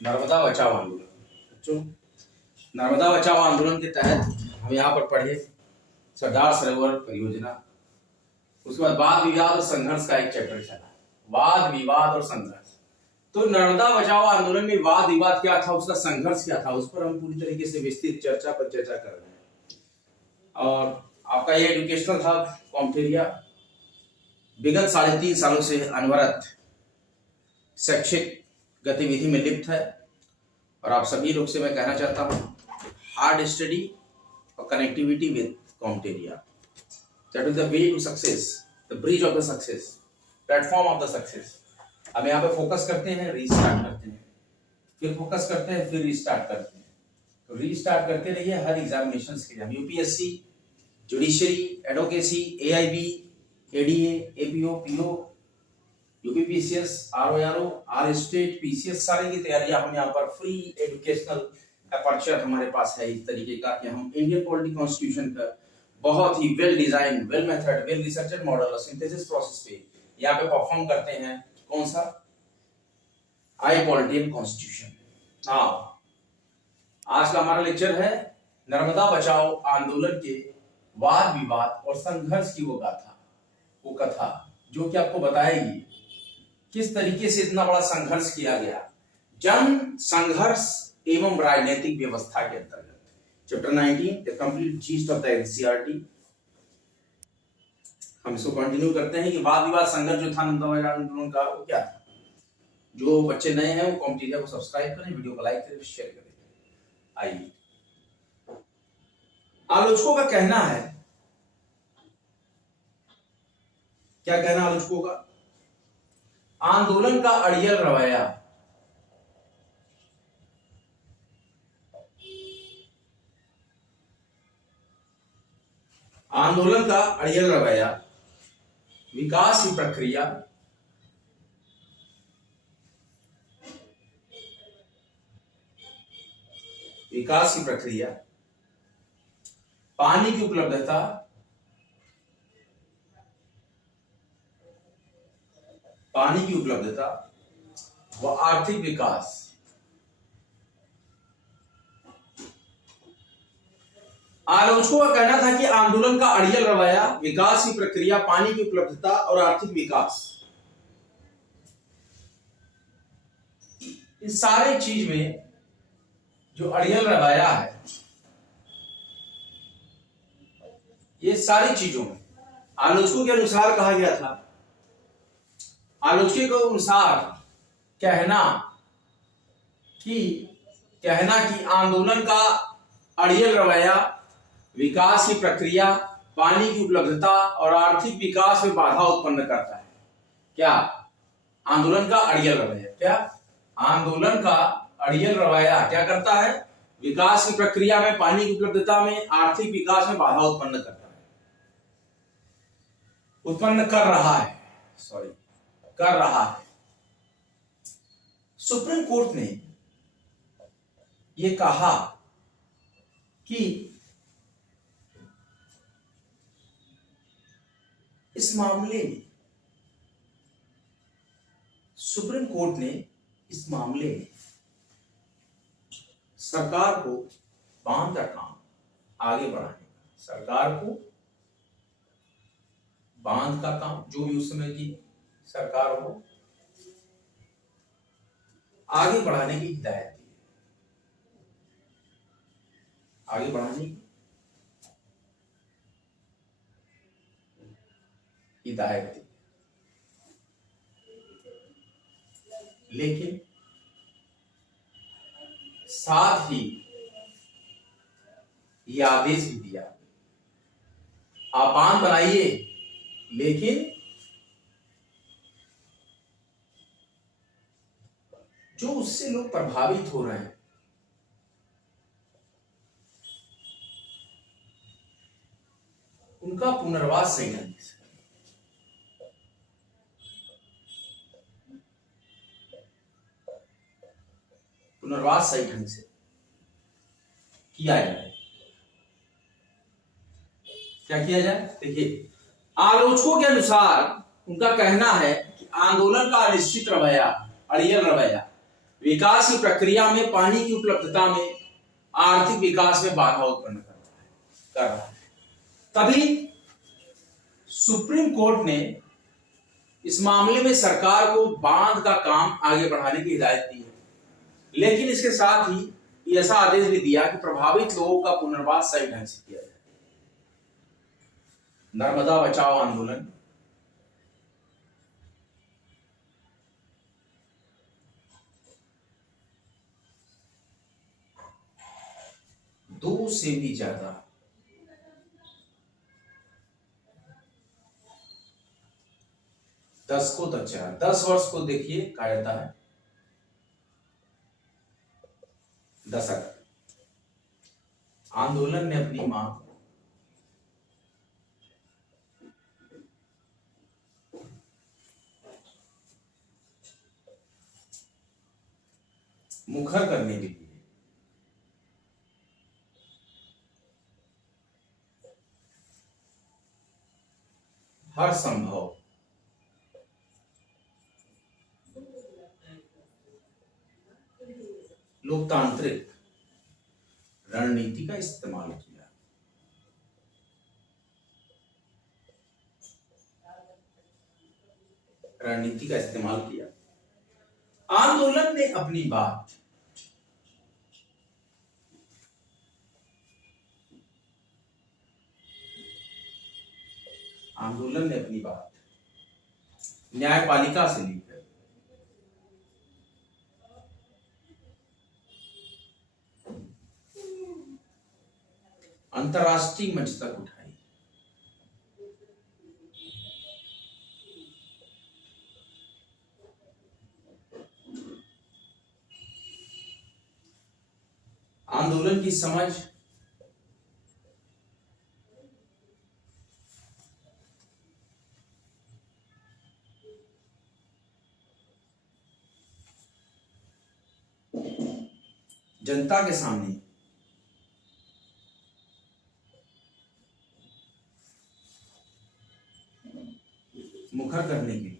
नर्मदा बचाओ आंदोलन। बच्चों, नर्मदा बचाओ आंदोलन के तहत हम यहाँ पर पढ़े सरदार सरोवर परियोजना। उसके बाद वाद विवाद और संघर्ष का एक चैप्टर चला, वाद विवाद और संघर्ष। तो नर्मदा बचाओ आंदोलन में वाद विवाद क्या था, उसका संघर्ष क्या था, उस पर हम पूरी तरीके से विस्तृत चर्चा कर रहे हैं। और आपका ये एजुकेशनल था कॉम्टेरिया विगत 3.5 सालों से अनवरत शैक्षिक गतिविधि में लिप्त है। और आप सभी लोग से मैं कहना चाहता हूँ, हार्ड स्टडी और कनेक्टिविटी विद कॉम्टेरिया, that is the way to success, the bridge of the success, platform of the success. अब यहाँ पे फोकस करते हैं, रीस्टार्ट करते हैं, फिर फोकस करते हैं, फिर रीस्टार्ट करते हैं। तो रीस्टार्ट करते रहिए हर एग्जामिनेशंस के लिए। हम UPSC, judiciary, advocacy, AIB, ADA, APO, PO, UPPCS, RO RO, or state, PCS, सारे की तैयारियां हम यहाँ पर फ्री एजुकेशनल अपर्चर हमारे पास है इस तरीके का कि हम इंडियन पॉलिटी कॉन्स्टिट्यूशन का बहुत ही well design, well method, well researched model और सिंथेसिस प्रोसेस पे यहाँ पे परफॉर्म करते हैं। कौन सा? आई पॉलिटियन कॉन्स्टिट्यूशन। हाँ, आज का हमारा लेक्चर है नर्मदा बचाओ आंदोलन के वाद विवाद और संघर्ष की वो कथा जो कि आपको बताएगी किस तरीके से इतना बड़ा संघर्ष किया गया जन संघर्ष एवं राजनीतिक व्यवस्था के अंतर्गत। Chapter 19 the complete yeast of the NCERT. हम इसको कंटिन्यू करते हैं कि वाद विवाद संघर्ष जो था नर्मदा बचाओ आंदोलन का, वो क्या था। जो बच्चे नए हैं वो कॉम्टेरिया को सब्सक्राइब करें, वीडियो को लाइक करें, शेयर करें। आइए, आलोचकों का कहना है, क्या कहना आलोचकों का? आंदोलन का अड़ियल रवैया विकास की प्रक्रिया पानी की उपलब्धता व आर्थिक विकास। आलोचकों का कहना था कि आंदोलन का अड़ियल रवैया, विकास की प्रक्रिया, पानी की उपलब्धता और आर्थिक विकास, इस सारे चीज में जो अड़ियल रवैया है, ये सारी चीजों में आलोचकों के अनुसार कहा गया था, आलोचकों के अनुसार कहना कि आंदोलन का अड़ियल रवैया, विकास की प्रक्रिया, पानी की उपलब्धता और आर्थिक विकास में बाधा उत्पन्न करता है। क्या? आंदोलन का अड़ियल रवैया, क्या आंदोलन का अड़ियल रवैया क्या करता है? विकास की प्रक्रिया में, पानी की उपलब्धता में, आर्थिक विकास में बाधा उत्पन्न कर रहा है। सुप्रीम कोर्ट ने यह कहा कि इस मामले में सरकार को बांध का काम आगे बढ़ाने का, सरकार को बांध का काम, जो भी उस समय की सरकार हो, आगे बढ़ाने की हिदायत दी। आगे बढ़ाने की हिदायत दी, लेकिन साथ ही यह आदेश भी दिया, आप बांध बनाइए, लेकिन जो उससे लोग प्रभावित हो रहे हैं, उनका पुनर्वास सही ढंग से, किया जाए। क्या किया जाए? देखिए, आलोचकों के अनुसार उनका कहना है कि आंदोलन का अनिश्चित रवैया, अड़ियल रवैया, विकास की प्रक्रिया में, पानी की उपलब्धता में, आर्थिक विकास में बाधा उत्पन्न कर रहा है। तभी सुप्रीम कोर्ट ने इस मामले में सरकार को बांध का काम आगे बढ़ाने की हिदायत दी है, लेकिन इसके साथ ही ऐसा आदेश भी दिया कि प्रभावित लोगों का पुनर्वास सही ढंग से किया जाए। नर्मदा बचाओ आंदोलन दो से भी ज्यादा दशकों तक चला। 10 वर्ष को देखिए कहा जाता है दशक। आंदोलन ने अपनी मांग मुखर करने के लिए हर संभव लोकतांत्रिक रणनीति का इस्तेमाल किया। आंदोलन ने अपनी बात न्यायपालिका से लेकर अंतर्राष्ट्रीय मंच तक उठाई। आंदोलन की समझ जनता के सामने मुखर करने के लिए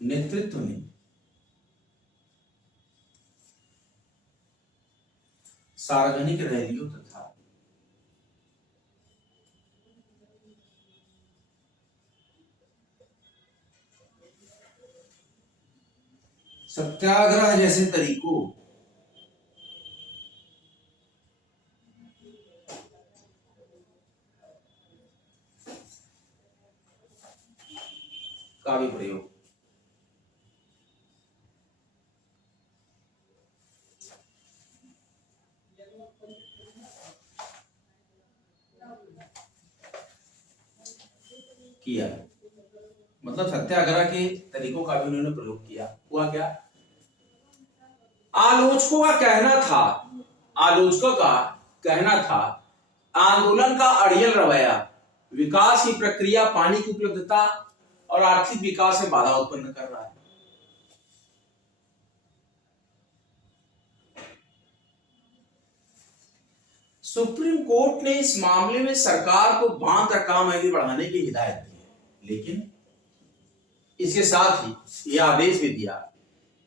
नेतृत्व ने सार्वजनिक रैलियों तथा सत्याग्रह जैसे तरीकों का भी प्रयोग किया। मतलब सत्याग्रह के तरीकों का भी उन्होंने प्रयोग किया। हुआ क्या? आलोचकों का कहना था आंदोलन का अड़ियल रवैया विकास की प्रक्रिया, पानी की उपलब्धता और आर्थिक विकास में बाधा उत्पन्न कर रहा है। सुप्रीम कोर्ट ने इस मामले में सरकार को बांध का काम आगे बढ़ाने की हिदायत दी है, लेकिन इसके साथ ही यह आदेश भी दिया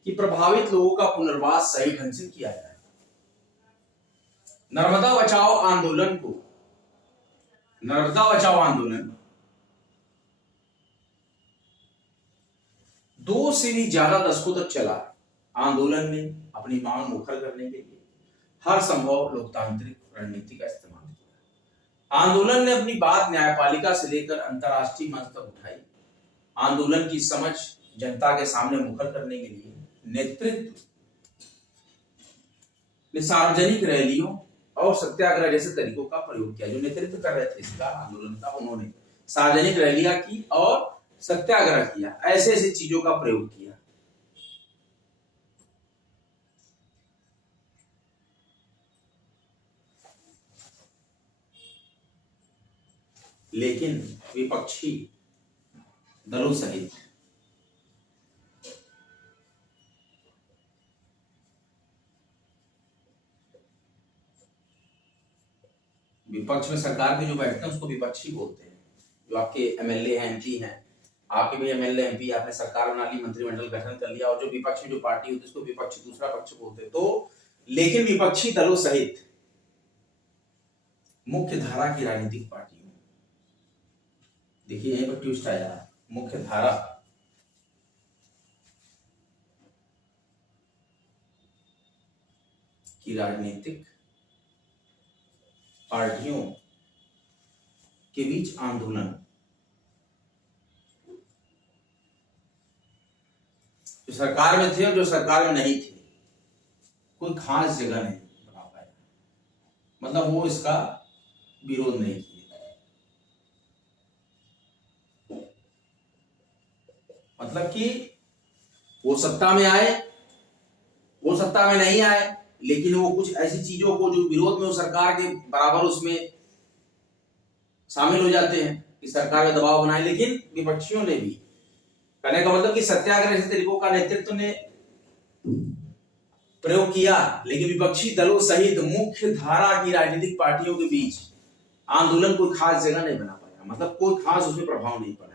कि प्रभावित लोगों का पुनर्वास सही ढंग से किया जाए। नर्मदा बचाओ आंदोलन 2 से भी ज्यादा दशकों तक चला। आंदोलन ने अपनी मांग मुखर करने के लिए हर संभव लोकतांत्रिक रणनीति का इस्तेमाल किया। आंदोलन ने अपनी बात न्यायपालिका से लेकर अंतर्राष्ट्रीय मंच तक उठाई। आंदोलन की समझ जनता के सामने मुखर करने के लिए नेतृत्व ने सार्वजनिक रैलियों और सत्याग्रह जैसे तरीकों का प्रयोग किया। जो नेतृत्व कर रहे थे इसका आंदोलन का, उन्होंने सार्वजनिक रैलियां की और सत्याग्रह किया। ऐसे ऐसी चीजों का प्रयोग किया। लेकिन विपक्षी दलों सहित विपक्ष में सरकार के जो बैठते हैं उसको विपक्षी बोलते हैं। जो आपके एमएलए हैं, एमपी हैं, आपके भी एमएलए एमपी, आपने सरकार बना ली, मंत्रिमंडल गठन कर लिया, और जो विपक्ष में जो पार्टी होती है उसको विपक्षी दूसरा पक्ष बोलते। तो लेकिन विपक्षी दलों सहित मुख्य धारा की राजनीतिक पार्टियों, देखिए यहीं पर ट्विस्ट आया, मुख्य धारा की राजनीतिक पार्टियों के बीच आंदोलन, जो सरकार में थे और जो सरकार में नहीं थे, कोई खास जगह नहीं बना पाया, मतलब वो इसका विरोध नहीं किया, मतलब कि वो सत्ता में आए, वो सत्ता में नहीं आए, लेकिन वो कुछ ऐसी चीजों को जो विरोध में वो सरकार के बराबर उसमें शामिल हो जाते हैं कि सरकार में दबाव बनाए। लेकिन विपक्षियों ने भी, कहने का मतलब कि सत्याग्रह जैसे तरीकों का नेतृत्व ने प्रयोग किया, लेकिन विपक्षी दलों सहित मुख्य धारा की राजनीतिक पार्टियों के बीच आंदोलन कोई खास जगह नहीं बना पाया, मतलब कोई खास उसमें प्रभाव नहीं पड़ा।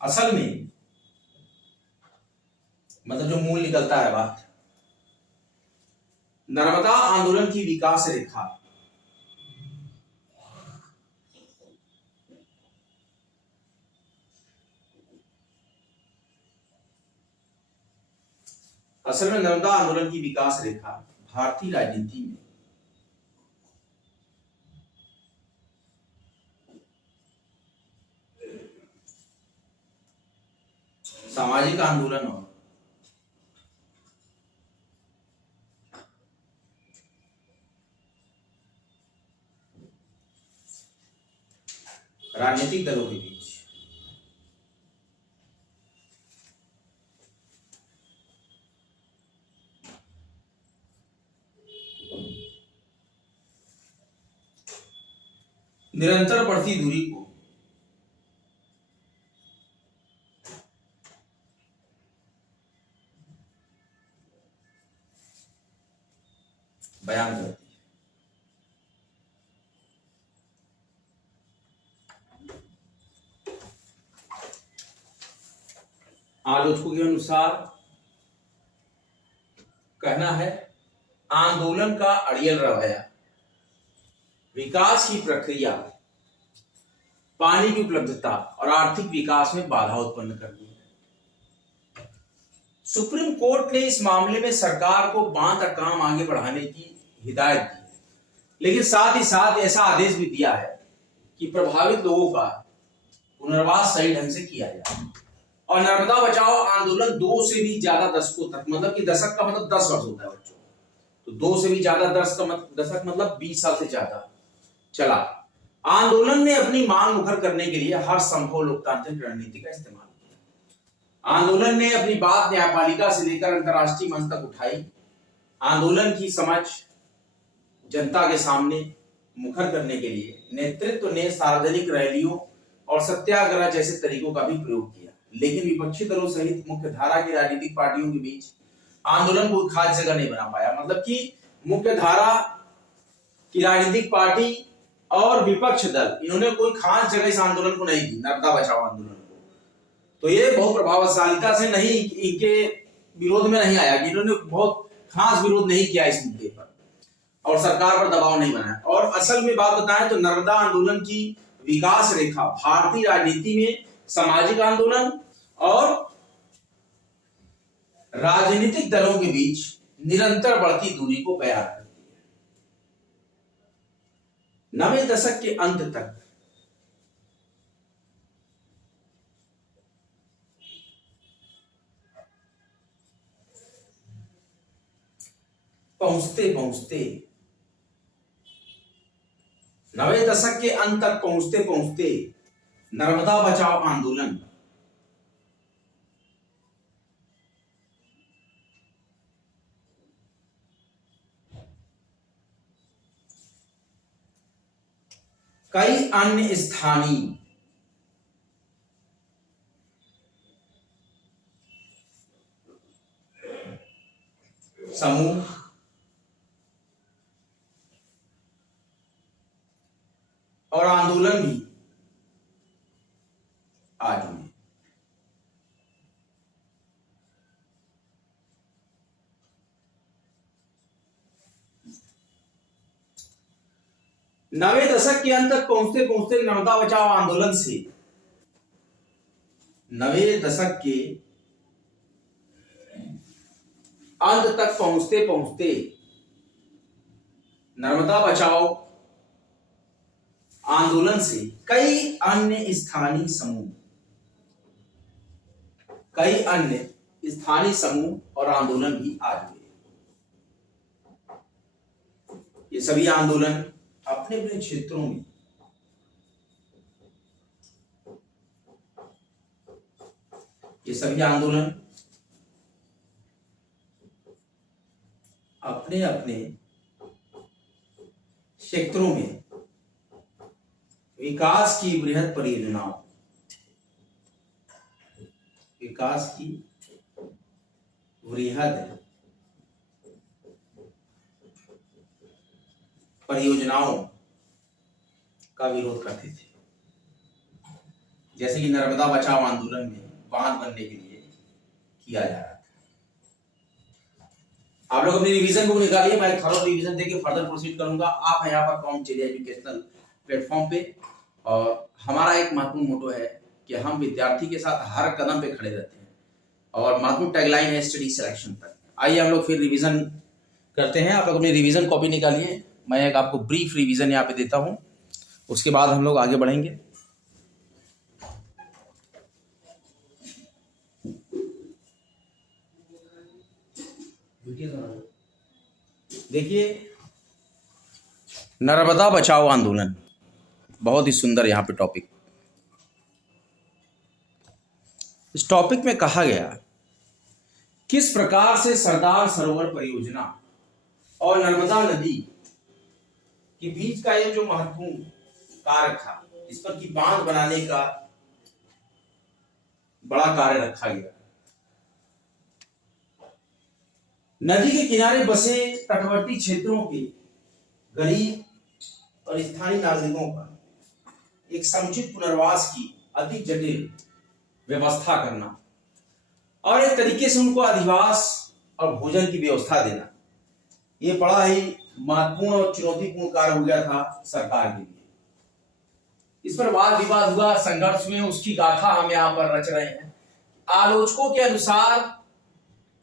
असल में मतलब जो मूल निकलता है बात, नर्मदा आंदोलन की विकास रेखा असल में नर्मदा आंदोलन की विकास रेखा भारतीय राजनीति में सामाजिक आंदोलन और राजनीतिक दलों के बीच निरंतर बढ़ती दूरी को बयान करती है। आलोचकों के अनुसार कहना है, आंदोलन का अड़ियल रवैया विकास की प्रक्रिया, पानी की उपलब्धता और आर्थिक विकास में बाधा उत्पन्न कर दी है। सुप्रीम कोर्ट ने इस मामले में सरकार को बांध का काम आगे बढ़ाने की हिदायत दी है, लेकिन साथ ही साथ ऐसा आदेश भी दिया है कि प्रभावित लोगों का पुनर्वास सही ढंग से किया जाए। और नर्मदा बचाओ आंदोलन 2 से भी ज्यादा दशकों तक, मतलब कि दशक का मतलब 10 वर्ष होता है बच्चों, तो 2 से भी ज्यादा दशक मतलब 20 साल से ज्यादा चला। आंदोलन ने अपनी मांग मुखर करने के लिए हर संभव लोकतांत्रिक रणनीति का इस्तेमाल किया। आंदोलन ने अपनी बात न्यायपालिका से लेकर अंतर्राष्ट्रीय मंच तक उठाई। आंदोलन की समझ जनता के सामने मुखर करने के लिए नेतृत्व ने सार्वजनिक रैलियों और सत्याग्रह जैसे तरीकों का भी प्रयोग किया, लेकिन विपक्षी दलों सहित मुख्य धारा की राजनीतिक पार्टियों के बीच आंदोलन कोई खास जगह नहीं बना पाया, मतलब कि मुख्य धारा की राजनीतिक पार्टी और विपक्ष दल, इन्होंने कोई खास जगह इस आंदोलन को नहीं दी, नर्मदा बचाओ आंदोलन को। तो ये बहुत प्रभावशालिता से नहीं, इनके विरोध में नहीं आया कि इन्होंने बहुत खास विरोध नहीं किया इस मुद्दे पर और सरकार पर दबाव नहीं बनाया। और असल में बात बताएं तो नर्मदा आंदोलन की विकास रेखा भारतीय राजनीति में सामाजिक आंदोलन और राजनीतिक दलों के बीच निरंतर बढ़ती दूरी को बयान करती है। 90 दशक के अंत तक पहुंचते पहुंचते 90 दशक के अंत तक पहुंचते पहुंचते नर्मदा बचाओ आंदोलन कई अन्य स्थानीय समूह और आंदोलन भी नवे दशक के अंत तक पहुंचते पहुंचते नर्मदा बचाओ आंदोलन से नवे दशक के अंत तक पहुंचते पहुंचते नर्मदा बचाओ आंदोलन से कई अन्य स्थानीय समूह और आंदोलन भी आ जुड़े। ये सभी आंदोलन अपने अपने क्षेत्रों में अपने अपने क्षेत्रों में विकास की वृहद परियोजनाओं का विरोध करते थे। जैसे कि नर्मदा बचाओ आंदोलन में बांध बनने के लिए किया जा रहा था। आप लोग अपनी रिवीजन बुक निकालिए, मैं थोड़ा रिवीजन देके फर्दर प्रोसीड करूंगा। आप हैं यहाँ पर कॉमचेरी एजुकेशनल प्लेटफॉर्म पे, और हमारा एक महत्वपूर्ण मोटो है कि हम विद्यार्थी के साथ हर कदम पे खड़े रहते हैं, और महत्वपूर्ण टैगलाइन है स्टडी सिलेक्शन तक। आइए हम लोग फिर रिवीजन करते हैं। आप लोग अपनी रिवीजन कॉपी निकालिए, मैं एक आपको ब्रीफ रिवीजन यहाँ पे देता हूँ, उसके बाद हम लोग आगे बढ़ेंगे। देखिए, नर्मदा बचाओ आंदोलन बहुत ही सुंदर यहाँ पे टॉपिक। इस टॉपिक में कहा गया किस प्रकार से सरदार सरोवर परियोजना और नर्मदा नदी के बीच का ये जो महत्वपूर्ण कार्य था, इस पर की बांध बनाने का बड़ा कार्य रखा गया। नदी के किनारे बसे तटवर्ती क्षेत्रों के गरीब और स्थानीय नागरिकों का एक समुचित पुनर्वास की अति जटिल व्यवस्था करना और एक तरीके से उनको अधिवास और भोजन की व्यवस्था देना, ये बड़ा ही महत्वपूर्ण और चुनौतीपूर्ण कार्य हो गया था सरकार के लिए। इस पर वाद विवाद हुआ, संघर्ष में उसकी गाथा हम यहाँ पर रच रहे हैं। आलोचकों के अनुसार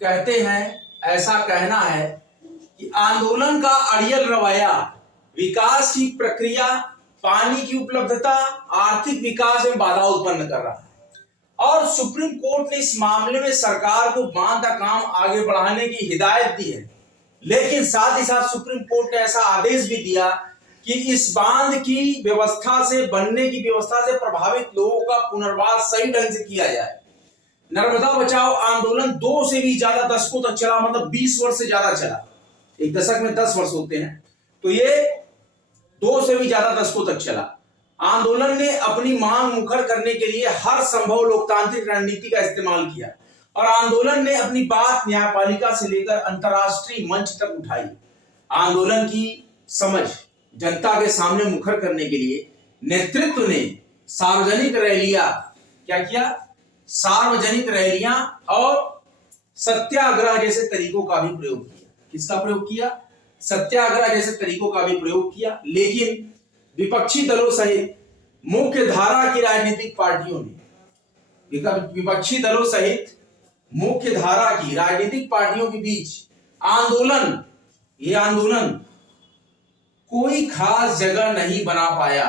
कहते हैं, ऐसा कहना है कि आंदोलन का अड़ियल रवैया विकास की प्रक्रिया, पानी की उपलब्धता, आर्थिक विकास में बाधा उत्पन्न कर रहा है, और सुप्रीम कोर्ट ने इस मामले में सरकार को बांध का काम आगे बढ़ाने की हिदायत दी है। लेकिन साथ ही साथ सुप्रीम कोर्ट ने ऐसा आदेश भी दिया कि इस बांध की व्यवस्था से प्रभावित लोगों का पुनर्वास सही ढंग से किया जाए। नर्मदा बचाओ आंदोलन 2 से भी ज्यादा दशकों तक चला, मतलब 20 वर्ष से ज्यादा चला। एक दशक में 10 वर्ष होते हैं, तो ये 2 से भी ज्यादा दशकों तक चला। आंदोलन ने अपनी मांग मुखर करने के लिए हर संभव लोकतांत्रिक रणनीति का इस्तेमाल किया, और आंदोलन ने अपनी बात न्यायपालिका से लेकर अंतर्राष्ट्रीय मंच तक उठाई। आंदोलन की समझ जनता के सामने मुखर करने के लिए नेतृत्व ने सार्वजनिक रैलियां क्या किया? सार्वजनिक रैलियां और सत्याग्रह जैसे तरीकों का भी प्रयोग किया। किसका प्रयोग किया? सत्याग्रह जैसे तरीकों का भी प्रयोग किया। लेकिन विपक्षी दलों सहित मुख्य धारा की राजनीतिक पार्टियों ने के बीच ये आंदोलन कोई खास जगह नहीं बना पाया।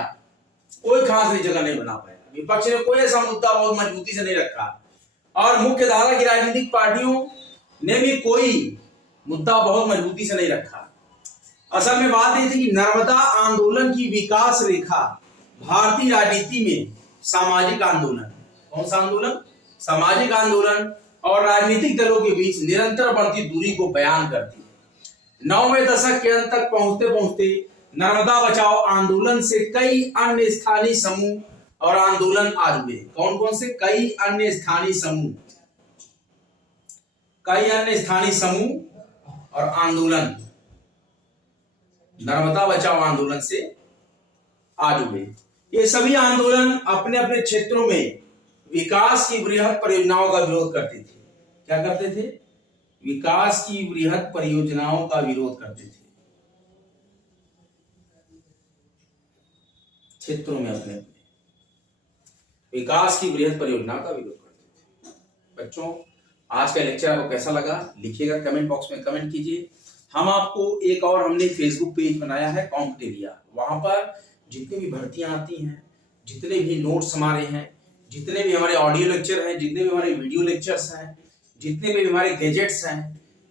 विपक्ष ने कोई ऐसा मुद्दा बहुत मजबूती से नहीं रखा, और मुख्य धारा की राजनीतिक पार्टियों ने भी कोई मुद्दा बहुत मजबूती से नहीं रखा। असल में बात यह थी कि नर्मदा आंदोलन की विकास रेखा भारतीय राजनीति में सामाजिक आंदोलन, कौन सा आंदोलन? सामाजिक आंदोलन और राजनीतिक दलों के बीच निरंतर बढ़ती दूरी को बयान करती है। 9वें दशक के अंत तक पहुंचते पहुंचते नर्मदा बचाओ आंदोलन से कई अन्य स्थानीय समूह और आंदोलन आ जुड़े। कौन कौन से? कई अन्य स्थानीय समूह और आंदोलन नर्मदा बचाओ आंदोलन से आ जुड़े। ये सभी आंदोलन अपने अपने क्षेत्रों में विकास की वृहद परियोजनाओं का विरोध करते थे। क्या करते थे? विकास की वृहद परियोजनाओं का विरोध करते थे। क्षेत्रों में अपने विकास की बृहद परियोजना का विरोध करते थे। बच्चों, आज का लेक्चर आपको कैसा लगा लिखिएगा, कमेंट बॉक्स में कमेंट कीजिए। हम आपको एक और हमने फेसबुक पेज बनाया है कॉम्पिटेरिया, वहां पर जितनी भी भर्तियां आती हैं, जितने भी नोट्स हमारे हैं, जितने भी हमारे ऑडियो लेक्चर हैं, जितने भी हमारे वीडियो लेक्चर्स हैं, जितने भी हमारे गैजेट्स हैं,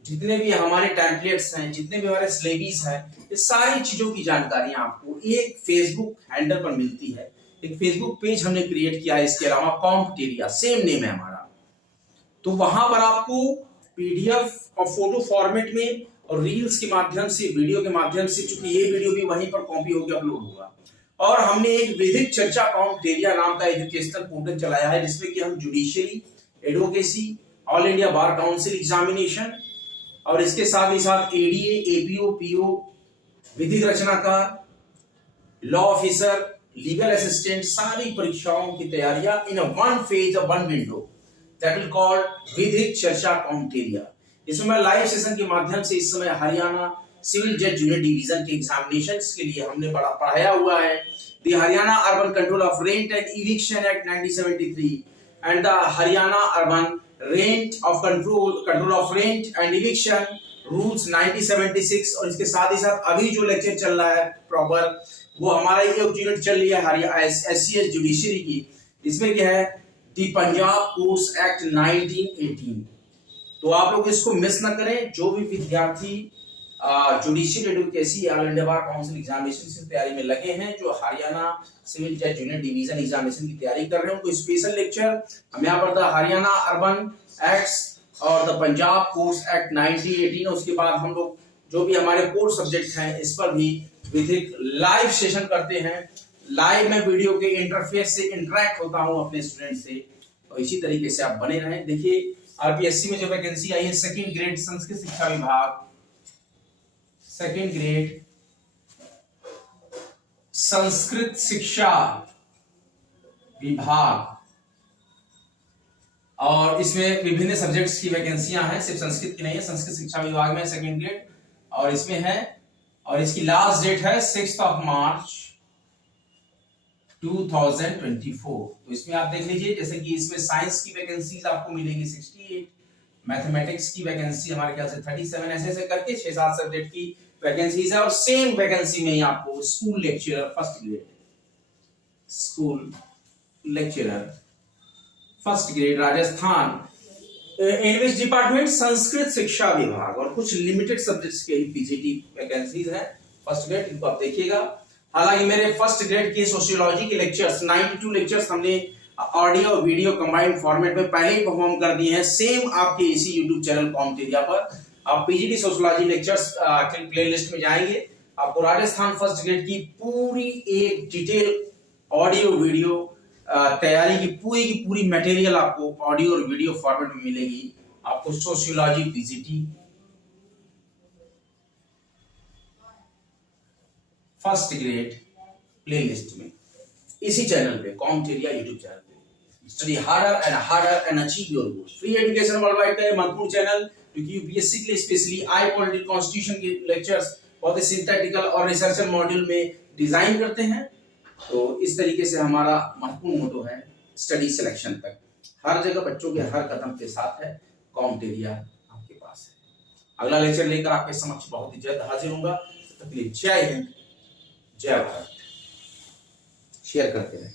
जितने भी हमारे टेम्पलेट्स हैं, जितने भी हमारे सिलेबस हैं, ये सारी चीजों की जानकारी आपको एक फेसबुक हैंडल पर मिलती है। एक फेसबुक पेज हमने क्रिएट किया है, इसके अलावा कॉम्पिटेरिया सेम नेम है हमारा। तो वहां पर आपको पीडीएफ और फोटो फॉर्मेट में और रील्स के माध्यम से, वीडियो के माध्यम से, चूंकि ये वीडियो भी वहीं पर कॉपी होकर अपलोड होगा। और हमने एक विधिक चर्चा कॉम्पिटेरिया नाम का एजुकेशनल पोर्टल चलाया है, जिसमें कि हम judiciary, advocacy, all India bar council examination और इसके साथ ही साथ एडीए, एपीओ, पीओ, विधिक रचनाकार, लॉ ऑफिसर, लीगल असिस्टेंट, सारी परीक्षाओं की तैयारियां इन वन फेज और one window that will called विधिक चर्चा कॉम्पिटेरिया। इसमें लाइव सेशन के माध्यम से इस समय हरियाणा सिविल जज जूनियर डिवीजन के एग्जामिनेशंस के लिए हमने बड़ा पढ़ाया हुआ है। The Haryana urban control of rent and eviction act 1973 and the Haryana urban rent of control of rent and eviction rules 1976। और इसके साथ ही साथ अभी जो लेक्चर चल रहा है प्रॉपर, वो हमारा एक यूनिट चल रही है हरियाणा एससीएस जुडिशरी की। इसमें क्या है, दी पंजाब कोर्स एक्ट 1918। तो आप लोग इसको मिस ना करें। जो भी विद्यार्थी judicial advocacy all India bar council examination की तैयारी में लगे हैं, जो हरियाणा सिविल जज जूनियर डिवीजन एग्जामिनेशन की तैयारी कर रहे हैं, उनको स्पेशल लेक्चर हम यहाँ पर द हरियाणा अर्बन एक्ट्स और द पंजाब कोर्स एक्ट 1918, उसके बाद हम लोग जो भी हमारे कोर सब्जेक्ट हैं इस पर भी विधिक लाइव सेशन करते हैं। लाइव में वीडियो के इंटरफेस से इंटरेक्ट होता हूं अपने स्टूडेंट से, और इसी तरीके से आप बने रहें। देखिए आरपीएससी में जो वैकेंसी आई है, सेकंड ग्रेड संस्कृत शिक्षा विभाग, सेकंड ग्रेड संस्कृत शिक्षा विभाग, और इसमें विभिन्न सब्जेक्ट्स की वैकेंसियां हैं, सिर्फ संस्कृत की नहीं है। संस्कृत शिक्षा विभाग में सेकंड ग्रेड और इसमें है, और इसकी लास्ट डेट है 6 मार्च 2024। तो इसमें आप देख लीजिए, जैसे कि इसमें साइंस की वैकेंसीज आपको मिलेगी 68, मैथमेटिक्स की वैकेंसी हमारे ख्याल से 37, ऐसे करके 6-7 सब्जेक्ट की वैकेंसीज है। और सेम वैकेंसी में ही आपको school lecturer first grade, school lecturer first grade Rajasthan, English department, Sanskrit शिक्षा विभाग, और कुछ लिमिटेड सब्जेक्ट्स के ही पीजीटी वैकेंसीज हैं फर्स्ट ग्रेड, इनको आप देखिएगा। हालांकि मेरे फर्स्ट ग्रेड के सोशियोलॉजी के लेक्चर्स 92 लेक्चर्स हमने ऑडियो और वीडियो कंबाइंड फॉर्मेट में पहले ही परफॉर्म कर दिए हैं, सेम आपके इसी यूट्यूब चैनल कॉम्पिटेरिया पर। आप पीजीटी सोशियोलॉजी लेक्चर्स के प्लेलिस्ट में जाएंगे, आपको राजस्थान फर्स्ट ग्रेड की पूरी एक डिटेल ऑडियो वीडियो तैयारी की पूरी मटेरियल आपको ऑडियो और वीडियो फॉर्मेट में मिलेगी। आपको sociology PGT first grade playlist में इसी चैनल पे, कॉम्पिटेरिया यूट्यूब चैनल पे। Study harder and achieve your goal. Free education world wide का ये महत्वपूर्ण चैनल, क्योंकि यूपीएससी के लिए स्पेशली आई पॉलिटिकल कॉन्स्टिट्यूशन के लेक्चर्स बहुत ही सिंथेटिकल और रिसर्चर मॉड्यूल में डिजाइन करते हैं। तो इस तरीके से हमारा महत्वपूर्ण मोटो है स्टडी सिलेक्शन तक, हर जगह बच्चों के हर कदम के साथ है, कॉम्पिटेरिया आपके पास है। अगला लेक्चर लेकर आपके समक्ष बहुत ही जल्द हाजिर होऊंगा। तब तक के लिए जय हिंद, जय भारत। शेयर करते रहें।